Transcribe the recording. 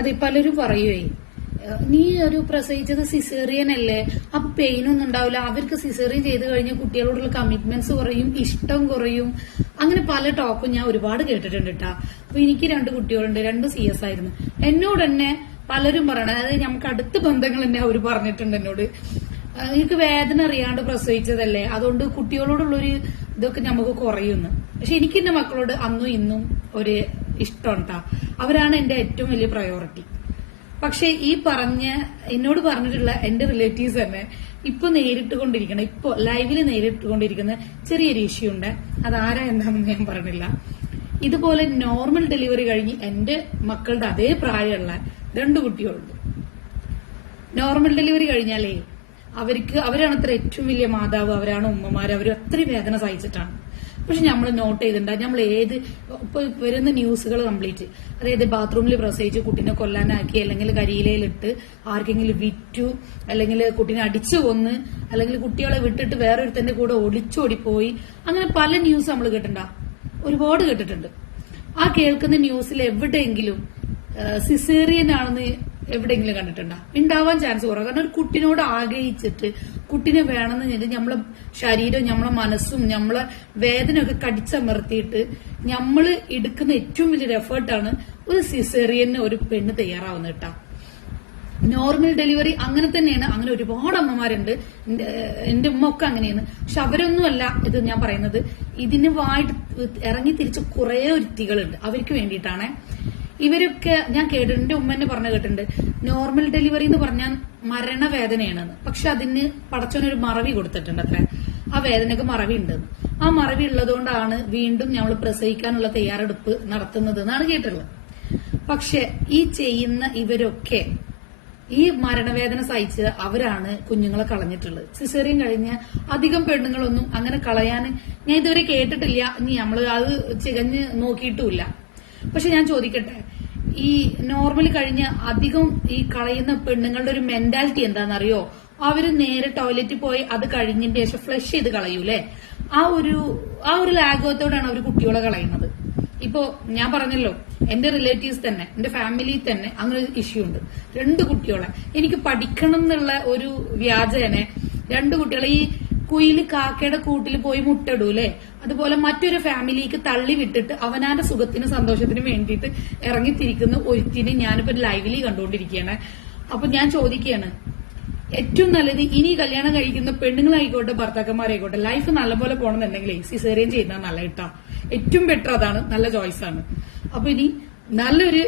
അതെ, പലരും പറയുവേ നീ ഒരു പ്രസവിച്ചത് സിസേറിയൻ അല്ലേ, അപ്പൊ പെയിൻ ഒന്നും ഉണ്ടാവില്ല. അവർക്ക് സിസേറിയൻ ചെയ്ത് കഴിഞ്ഞാൽ കുട്ടികളോടുള്ള കമ്മിറ്റ്മെന്റ്സ് കുറയും, ഇഷ്ടം കുറയും. അങ്ങനെ പല ടോക്കും ഞാൻ ഒരുപാട് കേട്ടിട്ടുണ്ട് കേട്ടാ. അപ്പൊ എനിക്ക് 2 കുട്ടികളുണ്ട്, 2 CS ആയിരുന്നു. എന്നോട് തന്നെ പലരും പറയണത്, അതായത് നമുക്ക് അടുത്ത ബന്ധങ്ങൾ തന്നെ അവർ പറഞ്ഞിട്ടുണ്ട് എന്നോട്, എനിക്ക് വേദന അറിയാണ്ട് പ്രസവിച്ചതല്ലേ, അതുകൊണ്ട് കുട്ടികളോടുള്ളൊരു ഇതൊക്കെ നമുക്ക് കുറയുന്നു. പക്ഷെ എനിക്ക് എന്റെ മക്കളോട് അന്നും ഇന്നും ഒരു ഇഷ്ടം ഉണ്ടാ. അവരാണ് എന്റെ ഏറ്റവും വലിയ പ്രയോറിറ്റി. പക്ഷെ ഈ എന്നോട് പറഞ്ഞിട്ടുള്ള എന്റെ റിലേറ്റീവ്സ് തന്നെ ഇപ്പൊ നേരിട്ടുകൊണ്ടിരിക്കണം, ഇപ്പൊ ലൈവില് നേരിട്ടുകൊണ്ടിരിക്കുന്ന ചെറിയൊരു ഇഷ്യൂ ഉണ്ട്. അതാരാ എന്താണെന്ന് ഞാൻ പറഞ്ഞില്ല. ഇതുപോലെ നോർമൽ ഡെലിവറി കഴിഞ്ഞ് എന്റെ മക്കളുടെ അതേ പ്രായമുള്ള 2 കുട്ടികളുണ്ട്. നോർമൽ ഡെലിവറി കഴിഞ്ഞാലേ അവരാണ് അത്ര ഏറ്റവും വലിയ മാതാവ്, അവരാണ് ഉമ്മമാര്, അവർ അത്രയും വേദന സഹിച്ചിട്ടാണ്. പക്ഷെ നമ്മൾ നോട്ട് ചെയ്തിട്ടുണ്ട്, നമ്മൾ ഇപ്പൊ വരുന്ന ന്യൂസുകൾ കംപ്ലീറ്റ്, അതായത് ബാത്റൂമിൽ പ്രസവിച്ച് കുട്ടീനെ കൊല്ലാനാക്കി, അല്ലെങ്കിൽ കരിയിലയിലിട്ട് ആർക്കെങ്കിലും വിറ്റു, അല്ലെങ്കിൽ കുട്ടീനെ അടിച്ചു കൊന്ന്, അല്ലെങ്കിൽ കുട്ടികളെ വിട്ടിട്ട് വേറൊരുത്തന്റെ കൂടെ ഒളിച്ചോടിപ്പോയി, അങ്ങനെ പല ന്യൂസ് നമ്മൾ കേട്ടിട്ടുണ്ടാ, ഒരുപാട് കേട്ടിട്ടുണ്ട്. ആ കേൾക്കുന്ന ന്യൂസിൽ എവിടെയെങ്കിലും സിസേറിയൻ ആണെന്ന് എവിടെയെങ്കിലും കണ്ടിട്ടുണ്ടോ? ഉണ്ടാവാൻ ചാൻസ് കുറവ്. കാരണം ഒരു കുട്ടിനോട് ആഗ്രഹിച്ചിട്ട് കുട്ടിനെ വേണമെന്ന് പറഞ്ഞിട്ട് നമ്മളെ ശരീരവും നമ്മളെ മനസ്സും നമ്മളെ വേദനയൊക്കെ കടിച്ചമർത്തിയിട്ട് നമ്മൾ എടുക്കുന്ന ഏറ്റവും വലിയൊരു എഫേർട്ടാണ് ഒരു സിസേറിയന് ഒരു പെണ്ണ് തയ്യാറാവുന്നത് കേട്ടാ. നോർമൽ ഡെലിവറി അങ്ങനെ തന്നെയാണ്. അങ്ങനെ ഒരുപാട് അമ്മമാരുണ്ട്, എന്റെ ഉമ്മ ഒക്കെ അങ്ങനെയാണ്. പക്ഷെ അവരൊന്നുമല്ല ഇത് ഞാൻ പറയുന്നത്. ഇതിന് ഇറങ്ങി തിരിച്ച് കുറെ ഒരുത്തികളുണ്ട്, അവർക്ക് വേണ്ടിയിട്ടാണ്. ഇവരൊക്കെ ഞാൻ കേട്ടിട്ടുണ്ട്, എന്റെ ഉമ്മ തന്നെ പറഞ്ഞു കേട്ടിട്ടുണ്ട്, നോർമൽ ഡെലിവറി എന്ന് പറഞ്ഞാൽ മരണവേദനയാണെന്ന്. പക്ഷെ അതിന് പടച്ചോനൊരു മറവി കൊടുത്തിട്ടുണ്ട് അത്ര, ആ വേദനക്ക് മറവി ഉണ്ടെന്ന്. ആ മറവി ഉള്ളതുകൊണ്ടാണ് വീണ്ടും നമ്മൾ പ്രസവിക്കാനുള്ള തയ്യാറെടുപ്പ് നടത്തുന്നത് എന്നാണ് കേട്ടുള്ളത്. പക്ഷെ ഈ ചെയ്യുന്ന ഇവരൊക്കെ ഈ മരണവേദന സഹിച്ച് അവരാണ് കുഞ്ഞുങ്ങളെ കളഞ്ഞിട്ടുള്ളത്. സിസേറിയൻ കഴിഞ്ഞ അധികം പെണ്ണുങ്ങളൊന്നും അങ്ങനെ കളയാൻ ഞാൻ ഇതുവരെ കേട്ടിട്ടില്ല. ഇനി നമ്മള് അത് ചികഞ്ഞ് നോക്കിയിട്ടുമില്ല. പക്ഷെ ഞാൻ ചോദിക്കട്ടെ, ഈ നോർമലി കഴിഞ്ഞ അധികം ഈ കളയുന്ന പെണ്ണുങ്ങളുടെ ഒരു മെന്റാലിറ്റി എന്താണെന്നറിയോ? അവര് നേരെ ടോയ്ലറ്റിൽ പോയി അത് കഴിഞ്ഞതിന് ശേഷം ഫ്ലഷ് ചെയ്ത് കളയൂലേ, ആ ഒരു ലാഘവത്തോടാണ് അവർ കുട്ടികളെ കളയുന്നത്. ഇപ്പോ ഞാൻ പറഞ്ഞല്ലോ, എന്റെ റിലേറ്റീവ്സ് തന്നെ, എന്റെ ഫാമിലിയിൽ തന്നെ അങ്ങനെ ഒരു ഇഷ്യൂ ഉണ്ട്. 2 കുട്ടികളെ എനിക്ക് പഠിക്കണം എന്നുള്ള ഒരു വ്യാജേനെ 2 കുട്ടികളെ ഈ കുയില് കാക്കയുടെ കൂട്ടിൽ പോയി മുട്ടടൂലേ, അതുപോലെ മറ്റൊരു ഫാമിലിക്ക് തള്ളി വിട്ടിട്ട് അവനാന്റെ സുഖത്തിനും സന്തോഷത്തിനും വേണ്ടിയിട്ട് ഇറങ്ങിത്തിരിക്കുന്ന ഒരുത്തിനെ ഞാനിപ്പോ ലൈവിലി കണ്ടുകൊണ്ടിരിക്കുകയാണ്. അപ്പൊ ഞാൻ ചോദിക്കുകയാണ്, ഏറ്റവും നല്ലത് ഇനി കല്യാണം കഴിക്കുന്ന പെണ്ണുങ്ങളായിക്കോട്ടെ ഭർത്താക്കന്മാരായിക്കോട്ടെ, ലൈഫ് നല്ലപോലെ പോകണമെന്നുണ്ടെങ്കിൽ സിസേറിയൻ ചെയ്യുന്നത് നല്ല കേട്ടോ. ഏറ്റവും ബെറ്റർ അതാണ്, നല്ല ചോയ്സ് ആണ്. അപ്പൊ ഇനി നല്ലൊരു